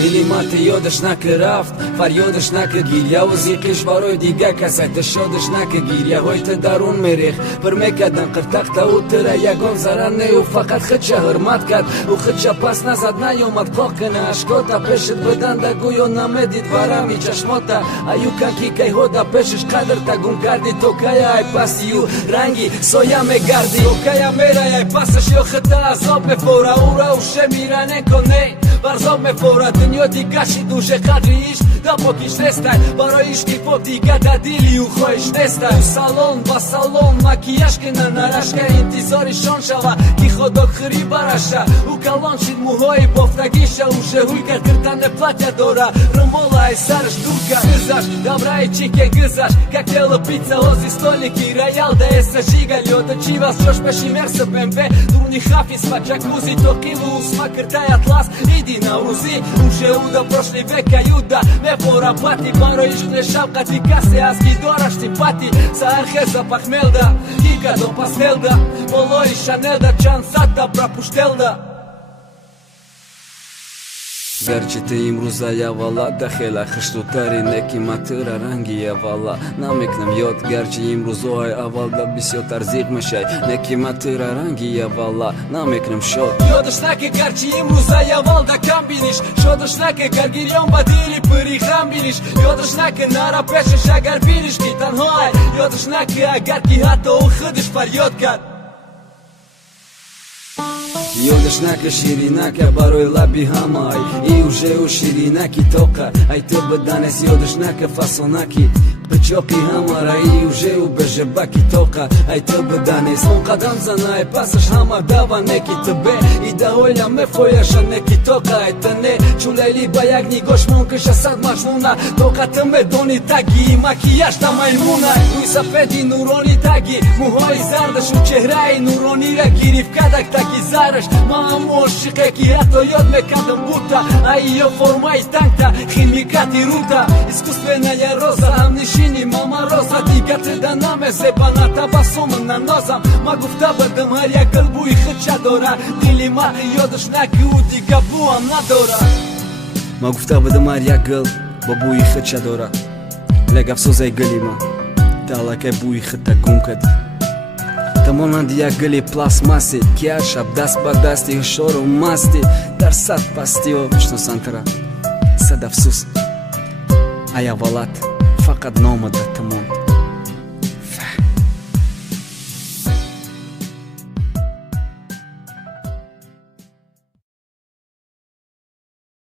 зеленимати ёдаш накрафт фарёдаш накагир я узиқиш барои дига касайта шодаш накагир яҳойта дарун мерех пир мекардан қиртахта утра ягон зарар нею фақат хича ҳурмат кард ӯ хича пас назад наёмад қоқ кина ашкота пешит биданда гӯё намедид варами чашмота аюкан ки кайҳода пешиш қадрта гум карди то кая ай пасти ю ранги соя мегарди то кая мерай ай пасаш ё хита азоб мефора ура уше мира неконе барзоб мефора дунё дигаши душе қадри иш да покиш нестай барои ишқи пок дига да дили ӯ хоҳиш нестай салон ба салон макияж кина нарашка интизори шон шава ки ходок хири бараша ӯ калон шид мӯҳои бофтагиша уже ҳуйка киртане платя дора румбола ай сараш дурка гизаш давраи чике гизаш коктейла пицца ози столики роял да эса жига лёда чивас ҷош пеши мерса бмв дуруни хафи сма ҷакузи то қилу сма киртай атлас иди наврӯзӣ уже уда прошли века юда мефора пати барои ишқи шавқати касе аст ки дораш сипати саҳархеза пахмелда гига до пастелда болои шанелда чанд сатта пропуштелда гарчи ты имрӯза явала да хела хиштутари неки матыра ранги явала намекунам ёд гарчи имрӯзоҳои аввалда бисёр тарзиқ мешай неки матыра ранги явала намекунам шод ёдаш наке гарчи имрӯза явалда кам биниш шодаш наке гаргирён ба дили пири хам биниш ёдаш наке нара пешаш агар биниш ки танҳоай ёдаш наке агар ки ҳатто ӯ худиш фарёд кард ёдаш нака ширинака барои лаби ҳамай и уже ӯ ширинаки тоқа ай ту биданес ёдаш нака фасонаки пичоқи ҳамара и уже ӯ бежебаки тоқа ай ту биданес он қадам занай пасаш ҳама дава неки тубе и даоля мефояша неки тоқа ай тане чулайли ба як нигош монкиша сад маҷнуна тоқа ту медони таги макияж да маймуна рӯи сафеди нурони таги мӯҳои зардашу чеҳраи нуронира гирифкадак таги зараш маам ошиқе ки ҳатто ёд мекардам бута ай ё формаи тангта химикати рута искусственая роза ҳамнишини мама роза дига теда намезебана табассуми нанозам ма гуфта будам ҳар як гул бӯи хича дора дили ма ёдаш наки ӯ дига бӯам надора ма гуфта будам ҳар як гул бо бӯи хича дора лек афсӯзай гули ма талакай бӯи хита гум кард тамонанди як гули пластмассе ки ҳар шаб даст ба дасти ҳушору масти дар сад пастиҳо мешиносандтара сад афсӯс ай аввалат фақат номада тамон